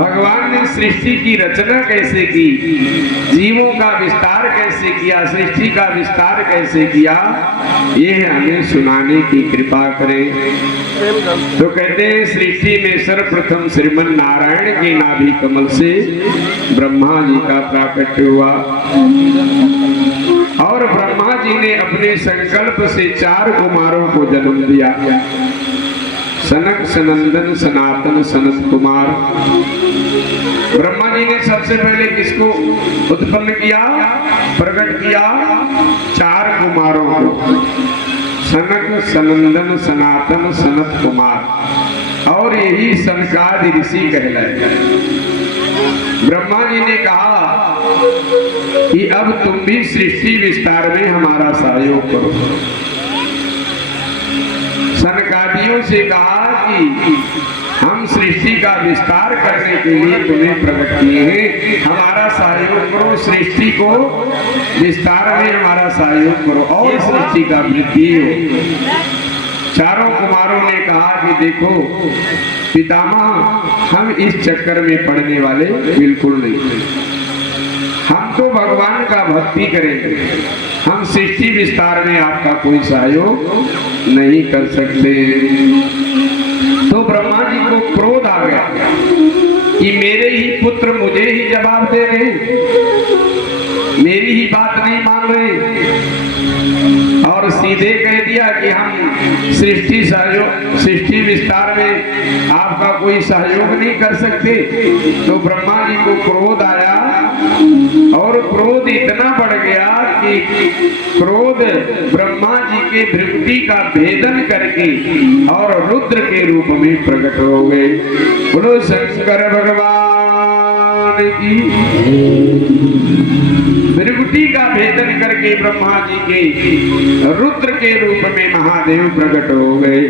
भगवान ने सृष्टि की रचना कैसे की, जीवों का विस्तार कैसे किया, सृष्टि का विस्तार कैसे किया, ये हमें सुनाने की कृपा करें। तो कहते हैं सृष्टि में सर्वप्रथम श्रीमन नारायण के नाभि कमल से ब्रह्मा जी का प्राकट्य हुआ और ब्रह्मा जी ने अपने संकल्प से 4 कुमारों को जन्म दिया। सनक, सनंदन, सनातन, सनत कुमार। ब्रह्मा जी ने सबसे पहले किसको उत्पन्न किया, प्रकट किया? 4 कुमारों को, सनक, सनंदन, सनातन, सनत कुमार, और यही सनकादि ऋषि कहलाए। ब्रह्मा जी ने कहा कि अब तुम भी सृष्टि विस्तार में हमारा सहयोग करो। सनकादियों से कहा कि हम सृष्टि का विस्तार करने के लिए तुम्हें प्रकट किए हैं, हमारा सहयोग करो, सृष्टि को विस्तार में हमारा सहयोग करो और सृष्टि का वृद्धि हो। 4 कुमारों ने कहा कि देखो पितामह, हम इस चक्कर में पड़ने वाले बिल्कुल नहीं, हम तो भगवान का भक्ति करेंगे, हम सृष्टि विस्तार में आपका कोई सहयोग नहीं कर सकते। तो ब्रह्मा जी को क्रोध आ गया कि मेरे ही पुत्र मुझे ही जवाब दे रहे, मेरी ही बात नहीं मान रहे, और सीधे कह दिया कि हम सृष्टि विस्तार में आपका कोई सहयोग नहीं कर सकते। तो ब्रह्मा जी को क्रोध आया और क्रोध इतना बढ़ गया कि क्रोध ब्रह्मा जी के भृगुटी का भेदन करके और रुद्र के रूप में प्रकट हो गए। बोलो शंकर भगवान की। भृगुटी का भेदन करके ब्रह्मा जी के रुद्र के रूप में महादेव प्रकट हो गए।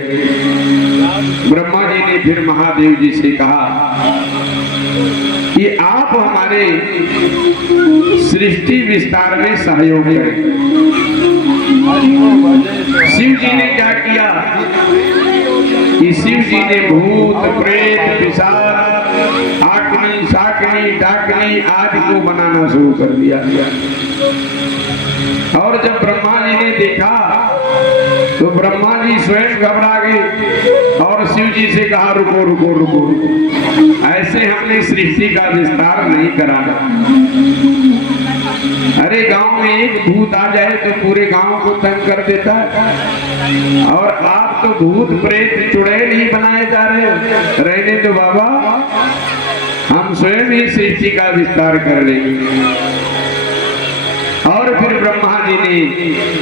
ब्रह्मा जी ने फिर महादेव जी से कहा कि आप हमारे सृष्टि विस्तार में सहयोग करें। शिव जी ने क्या किया कि शिव जी ने भूत, प्रेत, पिशाच, आकनी, शाकनी, डाकनी आदि को बनाना शुरू कर दिया। और जब ब्रह्मा जी ने देखा तो ब्रह्मा जी स्वयं घबरा गए और शिव जी से कहा रुको रुको रुको रुको, ऐसे हमने सृष्टि का विस्तार नहीं कराना। अरे गांव में एक भूत आ जाए तो पूरे गांव को तंग कर देता है, और आप तो भूत प्रेत चुड़ैल ही बनाए जा रहे हो। रहने दो बाबा, हम स्वयं ही सृष्टि का विस्तार कर लेंगे। और फिर ब्रह्मा जी ने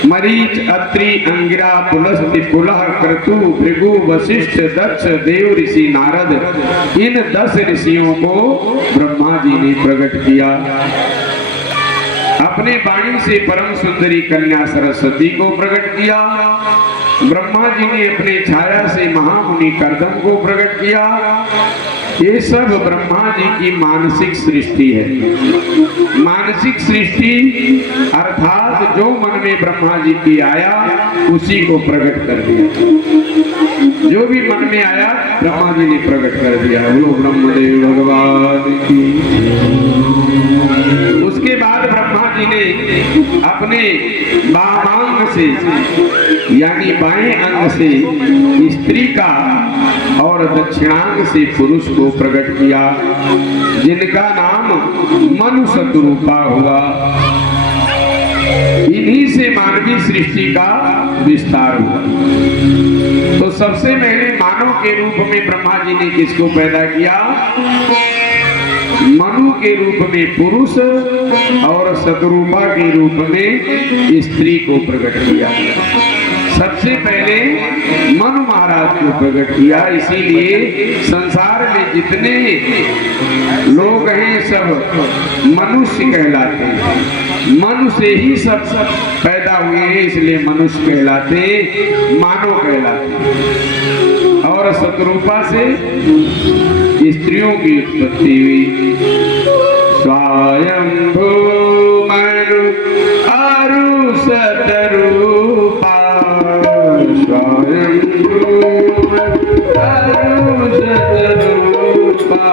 मरीच, अत्रि, अंगिरा, पुलस्त्य, पुलह, क्रतु, भृगु, वशिष्ठ, दक्ष, देव ऋषि, नारद, इन 10 ऋषियों को ब्रह्मा जी ने प्रकट किया। अपने वाणी से परम सुंदरी कन्या सरस्वती को प्रकट किया। ब्रह्मा जी ने अपने छाया से महामुनि कर्दम को प्रकट किया। ये सब ब्रह्मा जी की मानसिक सृष्टि है। मानसिक सृष्टि अर्थात जो मन में ब्रह्मा जी की आया उसी को प्रकट कर दिया। जो भी मन में आया ब्रह्मा जी ने प्रकट कर दिया। बोलो ब्रह्मदेव भगवान की। उसके बाद ब्रह्मा जी ने अपने वामांग से यानी बाएं अंग से स्त्री का और दक्षिणांग से पुरुष को प्रकट किया, जिनका नाम मनु शतरूपा हुआ। इन्हीं से मानवीय सृष्टि का विस्तार हुआ। तो सबसे पहले मानव के रूप में ब्रह्मा जी ने किसको पैदा किया? मनु के रूप में पुरुष और शतरूपा के रूप में स्त्री को प्रकट किया। सबसे पहले मनु महाराज को प्रकट किया। इसीलिए संसार में जितने लोग हैं सब मनुष्य कहलाते हैं। मनु से ही सब पैदा हुए हैं, इसलिए मनुष्य कहलाते, मानव कहलाते। और शतरूपा से स्त्रियों की उत्पत्ति हुई। स्वयंभू मनु अरु शतरूपा, स्वयंभू अरु शतरूपा,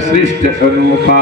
सृष्ट अनोखा